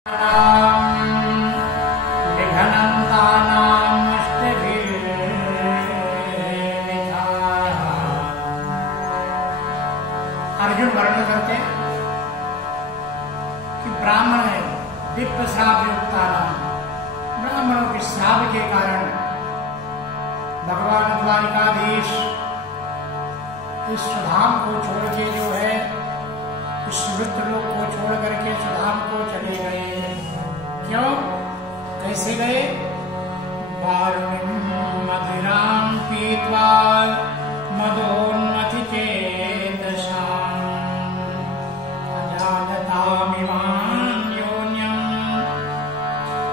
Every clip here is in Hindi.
अर्जुन वर्णन करते हैं कि ब्राह्मण दिव्य श्राप युक्तानाम, ब्राह्मणों के श्राप के कारण भगवान द्वारिकाधीश इस सुधाम को छोड़ के जो है इस मृत्यु लोक को छोड़ करके सुधाम को चले गए। क्यों, कैसे गए? वारुणीं मदिरां पीत्वा मदोन्मथिचेतसाम् अजानतामिमां योन्यं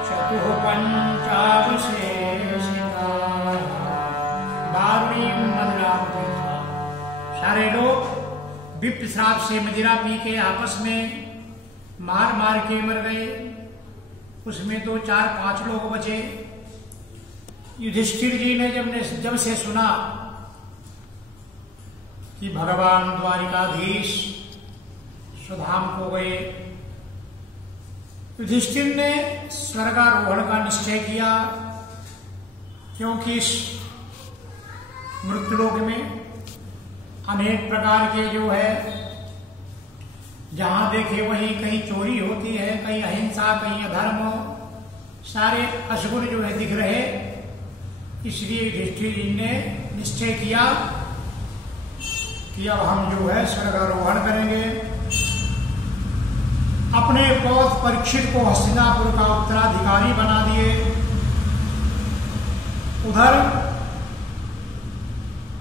चतुः पंचावशेषिताः। वारुणीं मदिरां पीत्वा, सारे लोग विप्र श्राप से मदिरा पी के आपस में मार मार के मर गए। उसमें तो 4-5 लोग बचे। युधिष्ठिर जी ने जब से सुना कि भगवान द्वारिकाधीश सुधाम को गए, युधिष्ठिर ने स्वर्गारोहण का निश्चय किया। क्योंकि इस मृत्युलोक में अनेक प्रकार के जो है, जहां देखे वहीं कहीं चोरी होती है, कहीं अहिंसा, कहीं अधर्म, सारे अशुभ जो है दिख रहे। इसलिए युधिष्ठिर जी ने निश्चय किया कि अब हम जो है स्वर्गारोहण करेंगे। अपने पौत्र परीक्षित को हस्तिनापुर का उत्तराधिकारी बना दिए। उधर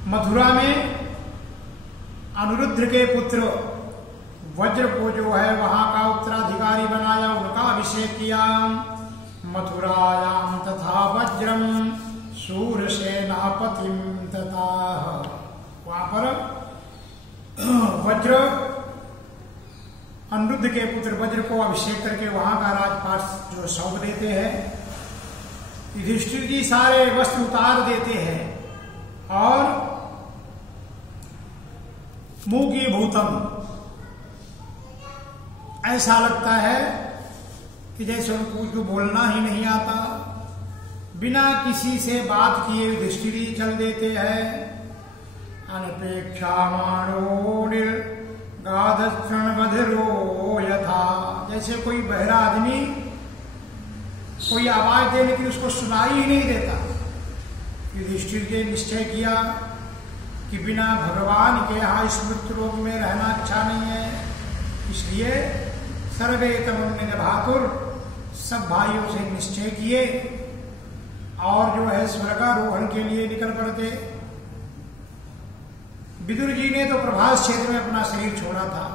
मथुरा में अनिरुद्ध के पुत्र वज्र को जो है वहां का उत्तराधिकारी बनाया, उनका अभिषेक किया। मथुरायाम तथा वज्रम शूरसेनापतिम तथा, वहां पर वज्र अनिरुद्ध के पुत्र वज्र को अभिषेक करके वहां का राजपाट जो सौंप देते हैं। युधिष्ठिर जी सारे वस्त्र उतार देते हैं और मूकी भूतम, ऐसा लगता है कि जैसे उनको जो बोलना ही नहीं आता। बिना किसी से बात किए युधिष्ठिर जी चल देते हैं। अनपेक्षामाणो निर्गाधक्षण बधिरो यथा, जैसे कोई बहरा आदमी कोई आवाज दे लेकिन उसको सुनाई ही नहीं देता। युधिष्ठिर जी निश्चय किया कि बिना भगवान के यहाँ इस मृत्यु लोक में रहना अच्छा नहीं है। इसलिए सर्वे तमुन्निन भातुर, सब भाइयों से निश्चय किए और जो है स्वर्गारोहण के लिए निकल पड़ते। विदुर जी ने तो प्रभास क्षेत्र में अपना शरीर छोड़ा था।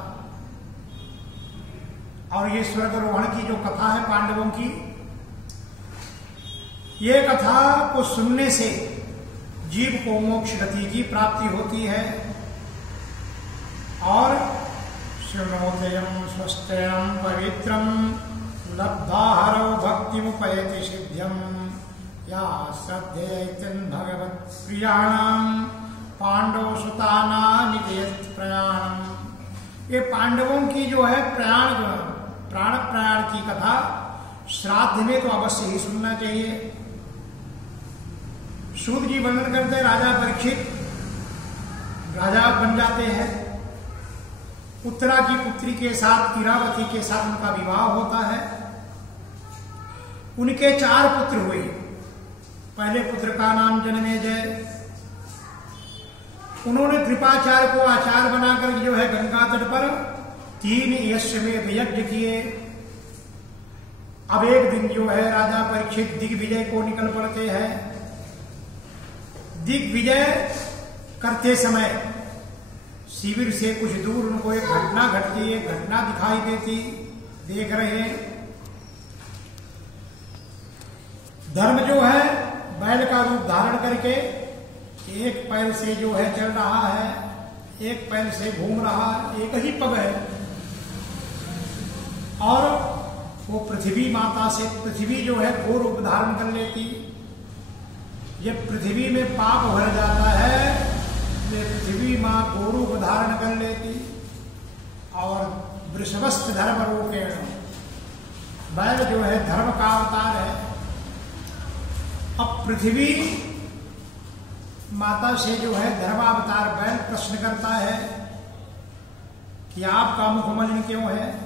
और ये स्वर्गारोहण की जो कथा है पांडवों की, ये कथा को सुनने से जीव को मोक्ष गति की प्राप्ति होती है। और शृणोतयं स्वस्थयं पवित्रं लब्धाहरो भक्तिमुपैति सिद्ध्यं या श्रद्धेयं भगवत् प्रियाणां पांडव सुतानामिति प्रयाणम्। ये पांडवों की जो है प्राण प्रयाण की कथा श्राद्ध में तो अवश्य ही सुनना चाहिए। सूत जी वर्णन करते राजा परीक्षित राजा बन जाते हैं। उत्तरा की पुत्री के साथ, इरावती के साथ उनका विवाह होता है। उनके 4 पुत्र हुए। पहले पुत्र का नाम जनमेजय। उन्होंने कृपाचार्य को आचार्य बनाकर जो है गंगा तट पर 3 अश्वमेध यज्ञ किए। अब एक दिन जो है राजा परीक्षित दिग्विजय को निकल पड़ते हैं। दिग्विजय करते समय शिविर से कुछ दूर उनको एक घटना घटती, एक घटना दिखाई देती। देख रहे हैं धर्म जो है बैल का रूप धारण करके एक पैर से जो है चल रहा है, एक पैर से घूम रहा है, एक ही पग है। और वो पृथ्वी माता से, पृथ्वी जो है वो रूप धारण कर लेती। ये पृथ्वी में पाप भर जाता है, ये पृथ्वी माँ को रूप धारण कर लेती। और वृषभस्थ धर्म रूपेण, बैल जो है धर्म का अवतार है। अब पृथ्वी माता से जो है धर्मावतार बैल प्रश्न करता है कि आपका मुख मलिन क्यों है?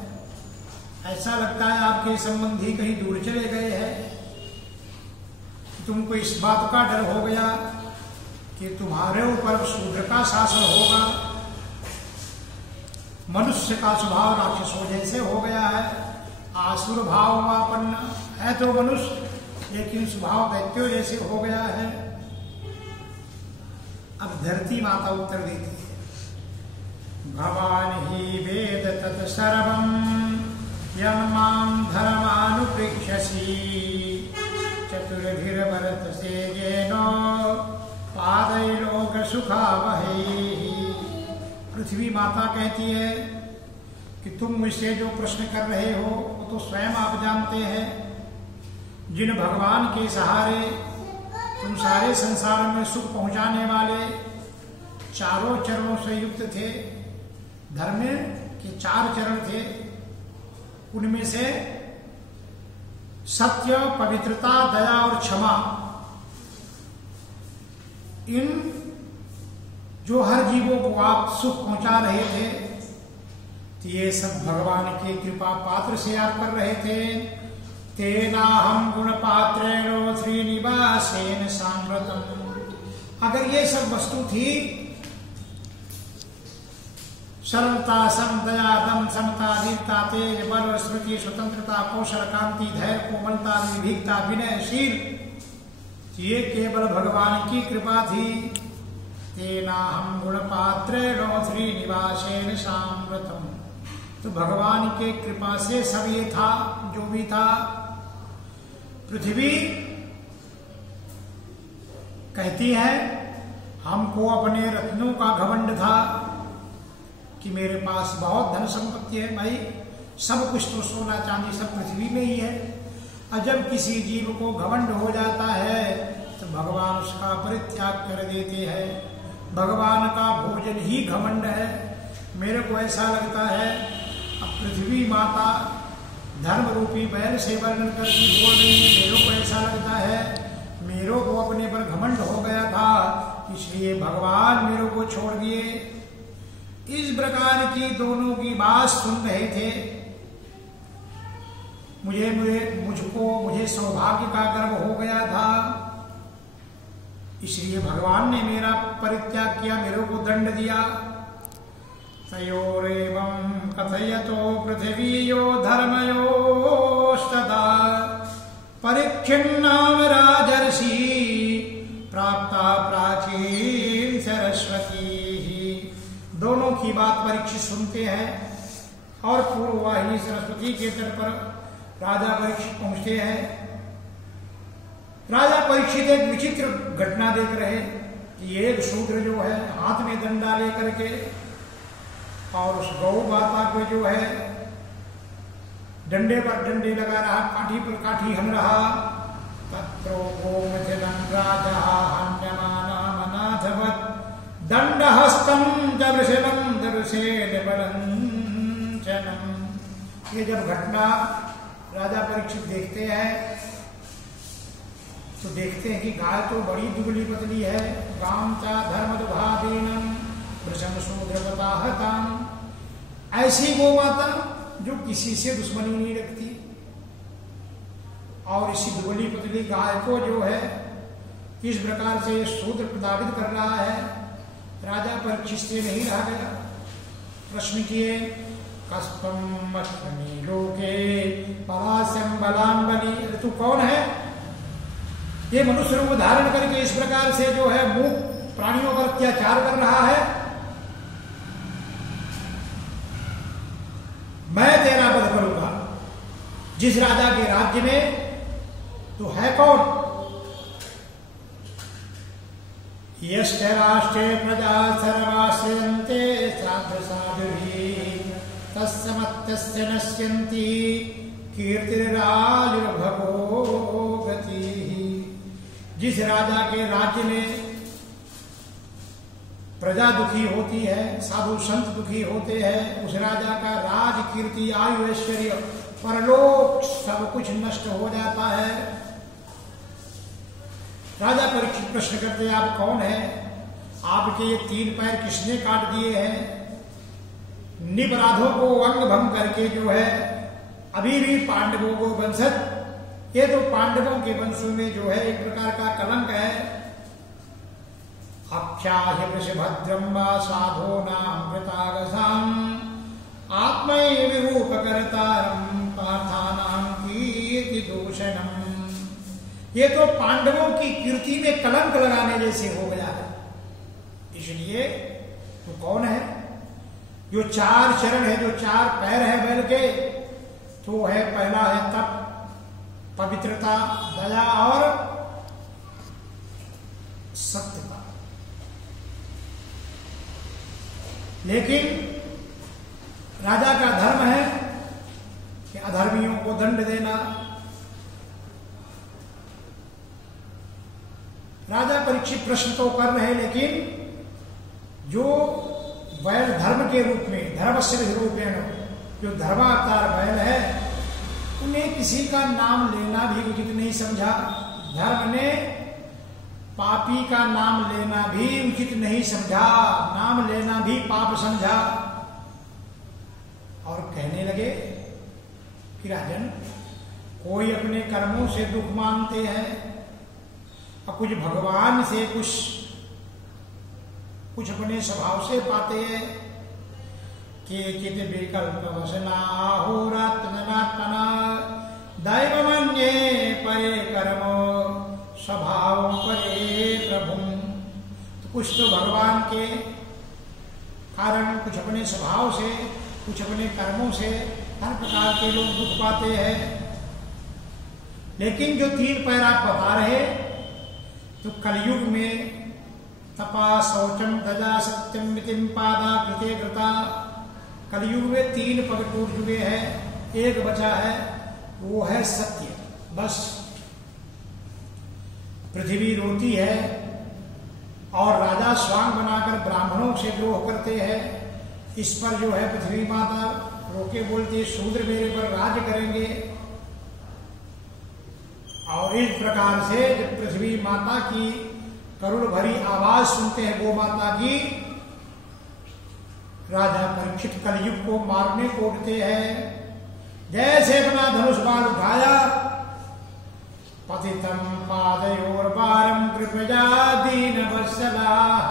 ऐसा लगता है आपके संबंधी कहीं दूर चले गए हैं। तुमको इस बात का डर हो गया कि तुम्हारे ऊपर शूद्र का शासन होगा। मनुष्य का स्वभाव राक्षसों जैसे हो गया है, आसुर भावमापन्न है तो मनुष्य, लेकिन स्वभाव दैत्यों जैसे हो गया है। अब धरती माता उत्तर देती है, भवान ही वेद तत् सर्वं यं मां धर्मानुपृच्छसि चतुर्भिर्भरतसेजेनो पादैलोक सुखावहै। पृथ्वी माता कहती है कि तुम मुझसे जो प्रश्न कर रहे हो वो तो स्वयं आप जानते हैं। जिन भगवान के सहारे तुम सारे संसार में सुख पहुंचाने वाले चारों चरणों से युक्त थे, धर्म के 4 चरण थे, उनमें से सत्य, पवित्रता, दया और क्षमा, इन जो हर जीवों को आप सुख पहुंचा रहे थे, तो ये सब भगवान के कृपा पात्र से आप कर रहे थे। तेनाहं गुण पात्रेणो श्रीनिवासेन सांव्रतम। अगर ये सब वस्तु थी, सरलता, समदया, दम, समता, वीरता, तेज, बल, स्मृति, स्वतंत्रता, कौशल, कांति, धैर्य, कोमलता, निर्भीकता, विनयशील, ये केवल भगवान की कृपा थी। तेनाहं गुण पात्रेणो श्रीनिवासेन सांव्रतम। तो भगवान के कृपा से सब ये था जो भी था। पृथ्वी कहती है हमको अपने रत्नों का घमंड था कि मेरे पास बहुत धन संपत्ति है। भाई सब कुछ तो सोना चांदी सब पृथ्वी में ही है। और जब किसी जीव को घमंड हो जाता है तो भगवान उसका परित्याग कर देते हैं। भगवान का भोजन ही घमंड है। मेरे को ऐसा लगता है अब पृथ्वी माता धर्म रूपी बैल से वर्णन करके बोल रही है। मेरे को ऐसा लगता है मेरे को अपने पर घमंड हो गया था, इसलिए भगवान मेरे को छोड़ दिए। इस प्रकार की दोनों की बात सुन रहे थे। मुझे सौभाग्य का गर्व हो गया था, इसलिए भगवान ने मेरा परित्याग किया, मेरे को दंड दिया। तयोरेवं कथयतो पृथिवीयो धर्मयोस्तदा परिच्छिन्नाम राजर्षि प्राप्ता प्राचीन सरस्वती। दोनों की बात परीक्षित सुनते हैं और पूर्ववाहिनी सरस्वती के तट पर राजा परीक्षित पहुंचते हैं। राजा परीक्षित एक विचित्र घटना देख रहे कि एक शूद्र जो है हाथ में डंडा लेकर के और उस गौ माता को जो है डंडे पर डंडे लगा रहा, काठी पर काठी हन रहा। तत्रो गोमथिलं राजा हन्यमाना मनाथवत् दंडहस्तं दर्शनं दर्शेन बलञ्चनम्। ये जब घटना राजा परीक्षित देखते हैं तो देखते हैं कि गाय तो बड़ी दुबली पतली है। गाम चा धर्म दुभादीनम वृषम शूद्रपताहताम। ऐसी गो माता जो किसी से दुश्मनी नहीं रखती और इसी दुबली पतली गाय को जो है इस प्रकार से शूद्र प्रताड़ित कर रहा है। राजा परीक्षित से नहीं रह गया, प्रश्न किए कस्पम अष्टमी लोके परास्यम बलान बली। तू कौन है? ये मनुष्य रूप धारण करके इस प्रकार से जो है मूक प्राणियों पर अत्याचार कर रहा है। मैं तेरा वध करूंगा। जिस राजा के राज्य में तो है कौन? यश्च राष्ट्रे प्रजा सर्वाश्रयन्ते साधु साधुभिः तस्य मत्यस्य नश्यन्ति कीर्तिराजुर्भवो गतिः। जिस राजा के राज्य में प्रजा दुखी होती है, साधु संत दुखी होते हैं, उस राजा का राज, कीर्ति, आयु, ऐश्वर्य परलोक सब कुछ नष्ट हो जाता है। राजा परीक्षित प्रश्न करते, आप कौन है? आपके ये 3 पैर किसने काट दिए हैं? निपराधों को अंग भंग करके जो है अभी भी पांडवों को वंशज, ये तो पांडवों के वंशों में जो है एक प्रकार का कलंक है। आख्याहि वृषभद्रम वा साधो नामृतागसाम आत्मैविरूपकर्तारं पार्थानां कीर्ति दूषणम। ये तो पांडवों की कीर्ति में कलंक लगाने जैसे हो गया है। इसलिए तो कौन है? जो 4 चरण है, जो 4 पैर है बैल के, तो है पहला है तप, पवित्रता, दया और सत्यता। लेकिन राजा का धर्म है कि अधर्मियों को दंड देना। राजा परीक्षित प्रश्न तो कर रहे, लेकिन जो बैल धर्म के रूप में, धर्मस्य रूपेण, जो धर्मावतार बैल है, उन्हें किसी का नाम लेना भी उचित नहीं समझा। धर्म ने पापी का नाम लेना भी उचित नहीं समझा, नाम लेना भी पाप समझा। और कहने लगे कि राजन, कोई अपने कर्मों से दुख मानते हैं और कुछ भगवान से कुछ अपने स्वभाव से पाते हैं। केचित् विकल्प वसना अहोरात्मनात्मना दैवमन्ये परे कर्म स्वभाव परे प्रभुम। तो कुछ तो भगवान के कारण, कुछ अपने स्वभाव से, कुछ अपने कर्मों से हर प्रकार के लोग दुख पाते हैं। लेकिन जो 3 पैर आप बता रहे, तो कलयुग में तपा शौचम दजा सत्यम मितिम पादा कृते कृता, कलयुग में 3 पग टूट चुके हैं, एक बचा है, वो है सत्य। बस पृथ्वी रोती है और राजा स्वांग बनाकर ब्राह्मणों से द्रोह करते हैं। इस पर जो है पृथ्वी माता रोके बोलते, शूद्र मेरे पर राज करेंगे। और इस प्रकार से जब पृथ्वी माता की करुण भरी आवाज सुनते हैं गो माता की, राजा परीक्षित कलयुग को मारने को उठते हैं। जैसे अपना धनुष बाण उठाया, पतितम पादयोर बारम कृपया दीन वत्सलाः।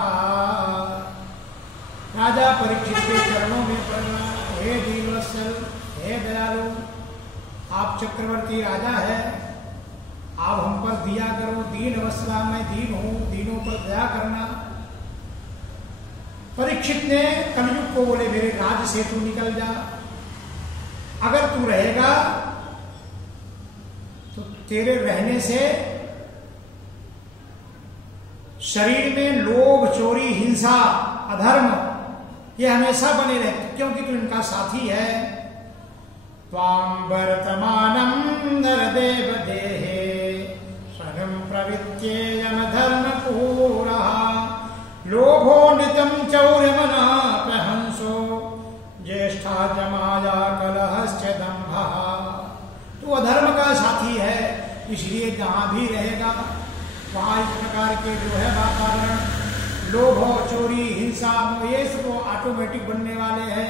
राजा परीक्षित के चरणों में पड़ना, हे दीनवत्सल, हे दयालु, आप चक्रवर्ती राजा है, आप हम पर दया करो। दीन वत्सला, मैं दीन हूं, दीनों पर दया करना। परीक्षित ने कलयुग को बोले, मेरे राज्य से तू निकल जा, अगर तू रहेगा तो तेरे रहने से शरीर में लोभ, चोरी, हिंसा, अधर्म ये हमेशा बने रहते, क्योंकि तू इनका साथी है। त्वां वर्तमानं नरदेव देहे स्वयं प्रवृत्त्येयम धर्मपूरः लोभो नितं चौर्यमना प्रहंसो ज्येष्ठा जमाया कलहश्च दंभः। तो अधर्म का साथी है, इसलिए जहां भी रहेगा वहां इस प्रकार के जो है वातावरण, लोभ, चोरी, हिंसा, ये सब तो ऑटोमेटिक बनने वाले हैं।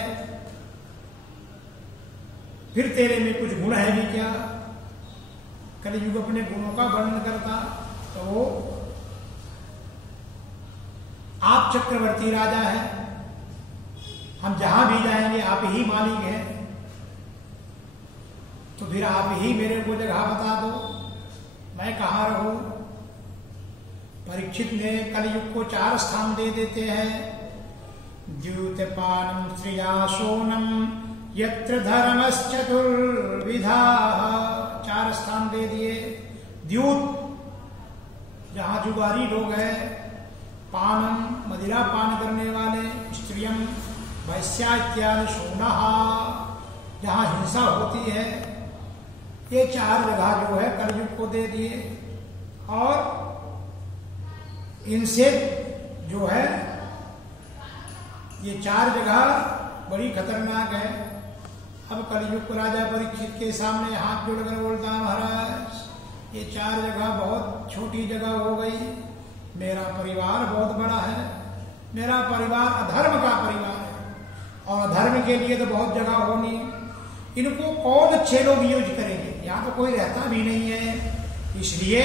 फिर तेरे में कुछ गुण है भी क्या? कलयुग अपने गुणों का वर्णन करता। तो आप चक्रवर्ती राजा हैं, हम जहां भी जाएंगे आप ही मालिक हैं, तो फिर आप ही मेरे को जगह बता दो, मैं कहां रहूं? परीक्षित ने कलयुग को 4 स्थान दे देते हैं। द्यूतपानम श्रिया सोनम यत्र धर्मश्चतुर्विधा, 4 स्थान दे दिए। द्यूत जहां जुगारी लोग हैं, पानम मदिरा पान करने वाले, स्त्रियम वैश्या इत्यादि सोनः जहां हिंसा होती है, ये 4 जगह जो है कलयुग को दे दिए। और इनसे जो है ये 4 जगह बड़ी खतरनाक है। अब कलयुग राजा परीक्षित के सामने हाथ जोड़कर बोलता, महाराज ये 4 जगह बहुत छोटी जगह हो गई, मेरा परिवार बहुत बड़ा है, मेरा परिवार अधर्म का परिवार है और अधर्म के लिए तो बहुत जगह होनी, इनको कौन अच्छे लोग यूज करेंगे, यहाँ तो कोई रहता भी नहीं है, इसलिए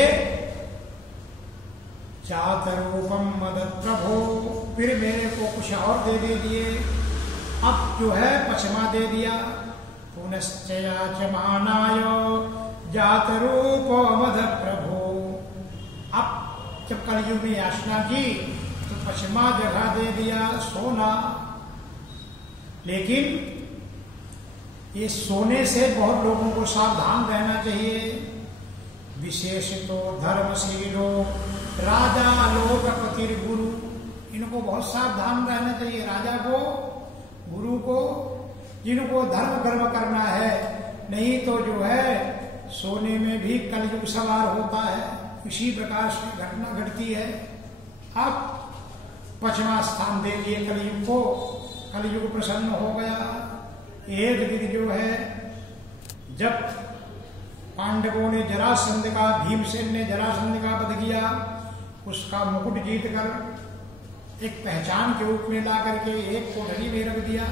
चातरूपम मदद प्रभो, फिर मेरे को कुछ और दे दिए, अब जो है पचमा दे दिया, पुनश्चयाचमानाय जातरूपो मदद प्रभो। अब जब कलयुग में याचना की तो पचमा जगह दे दिया सोना, लेकिन ये सोने से बहुत लोगों को सावधान रहना चाहिए, विशेष तो धर्मशीलो राजा लोकपति गुरु, इनको बहुत सावधान रहना चाहिए, राजा को गुरु को, जिनको धर्म कर्म करना है, नहीं तो जो है सोने में भी कलयुग सवार होता है, इसी प्रकार से घटना घटती है। अब 5वां स्थान दे दिए कलयुग को, कलयुग प्रसन्न हो गया। एक दिन जो है जब पांडवों ने जरासंध का, भीमसेन ने जरासंध का वध किया, उसका मुकुट जीत कर एक पहचान के रूप में ला करके एक कोठरी में रख दिया।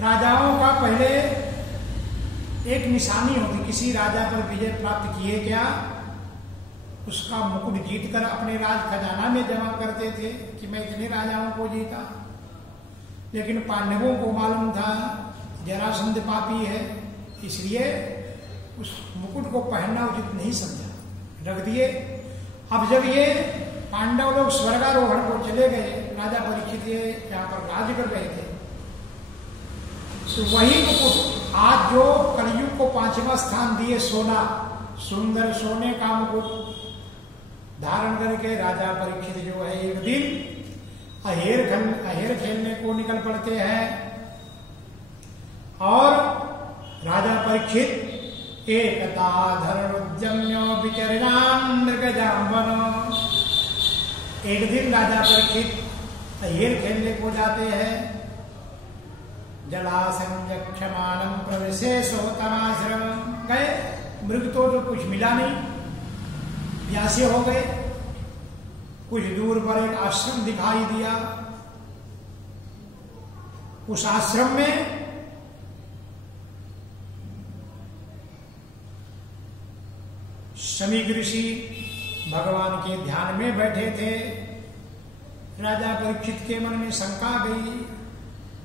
राजाओं का पहले एक निशानी होती, किसी राजा पर विजय प्राप्त किए क्या, उसका मुकुट जीतकर अपने राज खजाना में जमा करते थे कि मैं इतने राजाओं को जीता। लेकिन पांडवों को मालूम था जरासंध पापी है, इसलिए उस मुकुट को पहनना उचित नहीं समझा, रख दिए। अब जब ये पांडव लोग स्वर्गारोहण को चले गए, राजा परीक्षित यहाँ पर राज्य कर रहे थे, तो वही मुकुट आज जो कलयुग को 5वां स्थान दिए सोना, सुंदर सोने का मुकुट धारण करके राजा परीक्षित जो है एक दिन अहेर खेलने को निकल पड़ते हैं। और राजा परीक्षित एकता धर्मोद्यम्यो विचरणान मृगजाम्बनो, एक दिन राजा परीक्षित अहेर खेलने को जाते हैं, जलासंयक्षमाणं प्रविशेषोत्तमाश्रम गए, मृग तो कुछ मिला नहीं, प्यासे हो गए। कुछ दूर पर एक आश्रम दिखाई दिया, उस आश्रम में शमीक ऋषि भगवान के ध्यान में बैठे थे। राजा परीक्षित के मन में शंका गई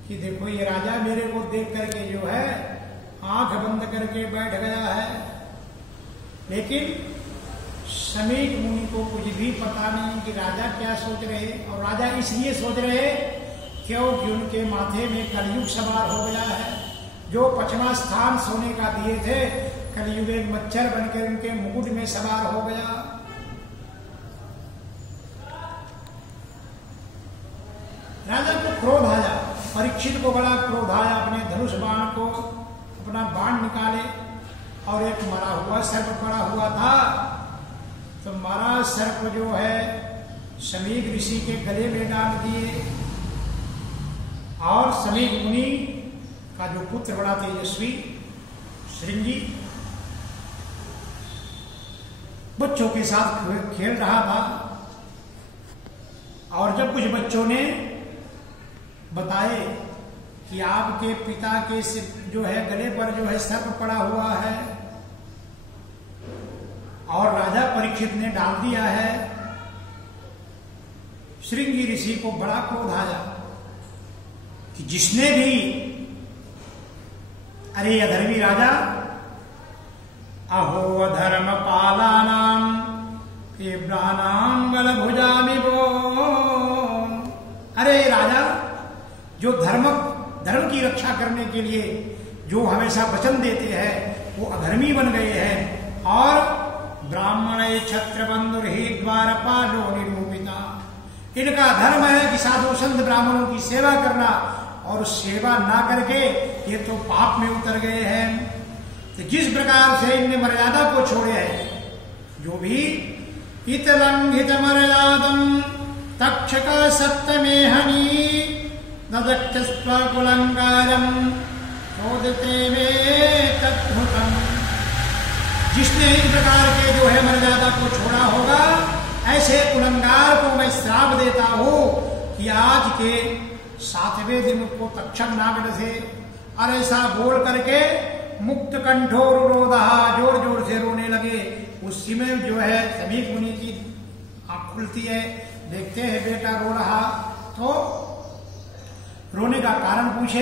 कि देखो ये राजा मेरे को देख करके जो है आंख बंद करके बैठ गया है, लेकिन शमीक मुनि को कुछ भी पता नहीं कि राजा क्या सोच रहे, और राजा इसलिए सोच रहे क्योंकि उनके माथे में कलयुग सवार हो गया है। जो 5वां स्थान सोने का दिए थे, कलयुग एक मच्छर बनकर उनके मुकुट में सवार हो गया। राजा को क्रोध आया, परीक्षित को बड़ा क्रोध आया, अपने धनुष बाण को अपना बाण निकाले और एक मरा हुआ सर्प पड़ा हुआ था, तो मरा सर्प जो है शमीक ऋषि के गले में डाल दिए। और शमीक मुनि का जो पुत्र बड़ा तेजस्वी श्रृंगी बच्चों के साथ खेल रहा था, और जब कुछ बच्चों ने बताए कि आपके पिता के जो है गले पर जो है सर्प पड़ा हुआ है और राजा परीक्षित ने डाल दिया है, श्रृंगी ऋषि को बड़ा क्रोध आया कि जिसने भी, अरे अधर्मी राजा, अहो अधर्म पालानाम तीव्रानाम बल भुजामि वो, अरे राजा जो धर्म की रक्षा करने के लिए जो हमेशा वचन देते हैं वो अधर्मी बन गए हैं। और ब्राह्मण क्षत्र बंधु ही द्वारपालो निरूपिता, इनका धर्म है कि साधु संत ब्राह्मणों की सेवा करना, और सेवा ना करके ये तो पाप में उतर गए हैं। तो जिस प्रकार से इनने मर्यादा को छोड़े हैं, जो भी इतलंघित मर्यादम तक्षक सप्तमेहनी नदक्षस्वकुलङ्कारम् चोदते मे तद्भुतम्। जिसने इस प्रकार के जो है मर्यादा को छोड़ा होगा, ऐसे कुलंगार को मैं श्राप देता हूं कि आज के 7वें दिन को तक्षक नाग से, और ऐसा बोल करके मुक्त कंठोर रोदहा, जोर जोर से रोने लगे। उस समय जो है समीक मुनि की आंख खुलती है, देखते हैं बेटा रो रहा, तो रोने का कारण पूछे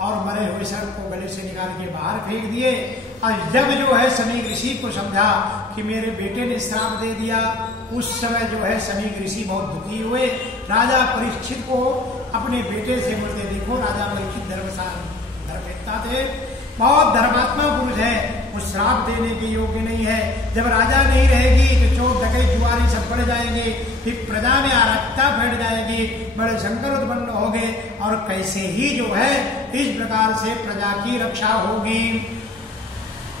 और मरे हुए सर को गले से निकाल के बाहर फेंक दिए। और जब जो है समीक ऋषि को समझा कि मेरे बेटे ने श्राप दे दिया, उस समय जो है समीक ऋषि बहुत दुखी हुए। राजा परीक्षित को अपने बेटे से बोलते, देखो राजा परीक्षित धर्मवेत्ता थे, बहुत धर्मात्मा पुरुष है, वो श्राप देने के योग्य नहीं है। जब राजा नहीं रहेगी तो चोर डकैत जुआरी सब बढ़ जाएंगे, फिर प्रजा में अराजकता फैल जाएगी, बड़े संकट उत्पन्न होंगे, और कैसे ही जो है इस प्रकार से प्रजा की रक्षा होगी।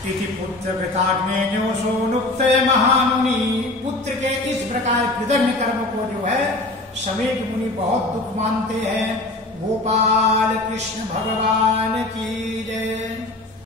इति पुत्र कृताग्ने जो सोनुक्त महामुनि, पुत्र के इस प्रकार कृतज्ञ कर्म को जो है समीक मुनि बहुत दुख मानते हैं। गोपाल कृष्ण भगवान की जय।